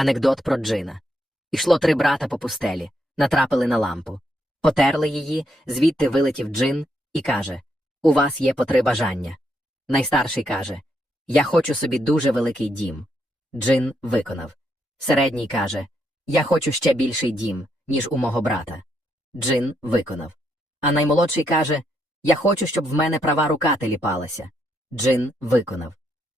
Анекдот про джина. Ішло три брата по пустелі, натрапили на лампу. Потерли її, звідти вилетів джин і каже У вас є по три бажання. Найстарший каже Я хочу собі дуже великий дім. Джин виконав. Середній каже Я хочу ще більший дім, ніж у мого брата. Джин виконав. А наймолодший каже Я хочу, щоб в мене права рука теліпалася. Джин виконав.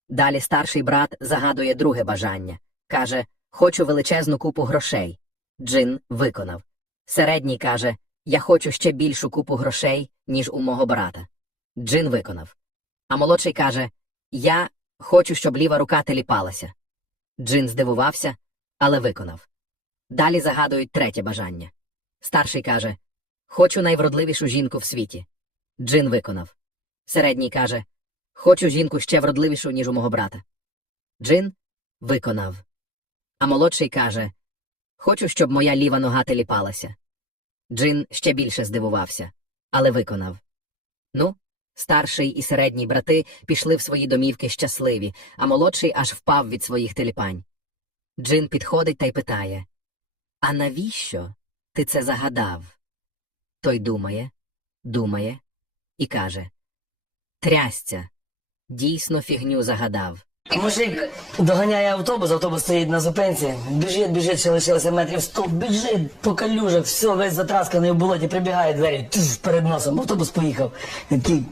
Далі старший брат загадує друге бажання. Каже Хочу величезну купу грошей. Джин виконав. Середній каже Я хочу ще більшу купу грошей, ніж у мого брата. Джин виконав. А молодший каже Я хочу, щоб ліва рука теліпалася. Джин здивувався, але виконав. Далі загадують третє бажання. Старший каже Хочу найвродливішу жінку в світі. Джин виконав. Середній каже Хочу жінку ще вродливішу, ніж у мого брата. Джин виконав. А молодший каже Хочу, щоб моя ліва нога теліпалася. Джин ще більше здивувався, але виконав. Ну, старший і середній брати пішли в свої домівки щасливі, а молодший аж впав від своїх теліпань. Джин підходить та й питає А навіщо ти це загадав? Той думає, думає і каже Трясця, дійсно фігню загадав. Мужик доганяє автобус, автобус стоїть на зупинці. Біжить, біжить, ще лишилося метрів сто, біжить по калюжах, все, весь затрасканий в болоті, прибігає двері, тьф, перед носом, автобус поїхав. Такий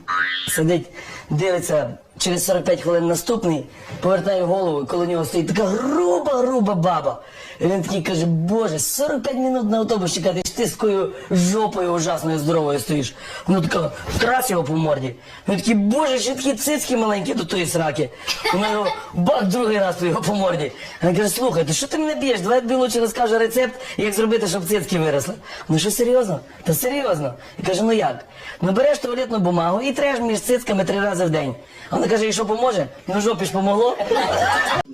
сидить, дивиться, через 45 хвилин наступний, повертає голову, і коло нього стоїть така груба, груба баба. І він такий каже, боже, 45 минут на автобус чекати, ти з такою жопою ужасною здоровою стоїш. Вона така втрась його по морді. Він такий, боже, що такі цицьки маленькі до тої сраки. Вона його бах другий раз його по морді. Він каже, слухай, ти що ти мене б'єш? Давай тобі лучше розкажу рецепт, як зробити, щоб цицьки виросли. Ну що серйозно? Та серйозно. І каже, ну як? Ну береш туалетну бумагу і треш між цицьками три рази в день. А Вона каже, і що поможе? Ну жопі ж помогло.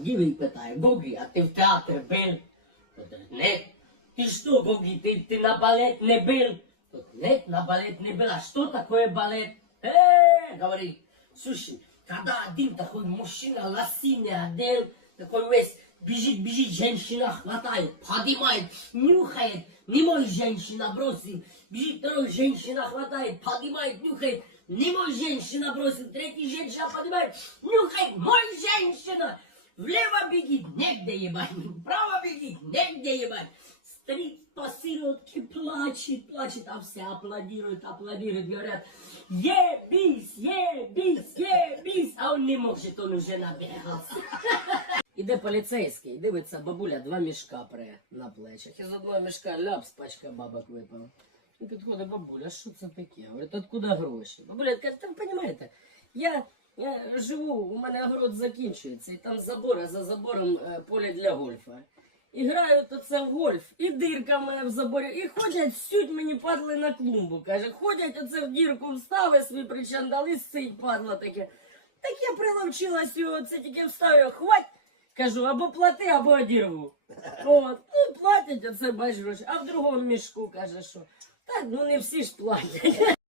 Гівий питає, Гогі, а ти в театр бил? Тот, Нет. Ты что, Гоги, ты, ты на балет не был? Тот, Нет, на балет не был. А что такое балет? Э, говорит, слушай, когда один такой мужчина лосиный одел, такой весь бежит, бежит, женщина хватает, поднимает, нюхает, не мой женщина бросил, бежит второй, женщина хватает, поднимает, нюхает, не мой женщина бросил, третий женщина поднимает, нюхает, мой женщина! Влево беги, негде ебать, вправо беги, негде ебать. Старик посередке плачет, плачет, а все аплодируют, аплодируют, говорят, ебись, ебись, ебись, а он не может, он уже набегался. Іде поліцейський, дивиться, бабуля два мішка пре на плечах. Із одного мішка ляпс, пачка бабок випала. І підходить бабуля, що це таке? Говорить, откуда гроші? Бабуля каже, та ви розумієте, я, я живу, у мене огород закінчується, і там забор, а за забором е, поле для гольфа. І грають оце в гольф, і дирка в мене в заборі, і ходять, сють мені падли на клумбу. Каже, ходять оце в дірку встави свій причандал і сить падла таке. Так я приловчилась його, це тільки вставив, хвать. Кажу, або плати, або одірву. От, ну платять, оце бач. А в другому мішку каже, що так, ну не всі ж платять.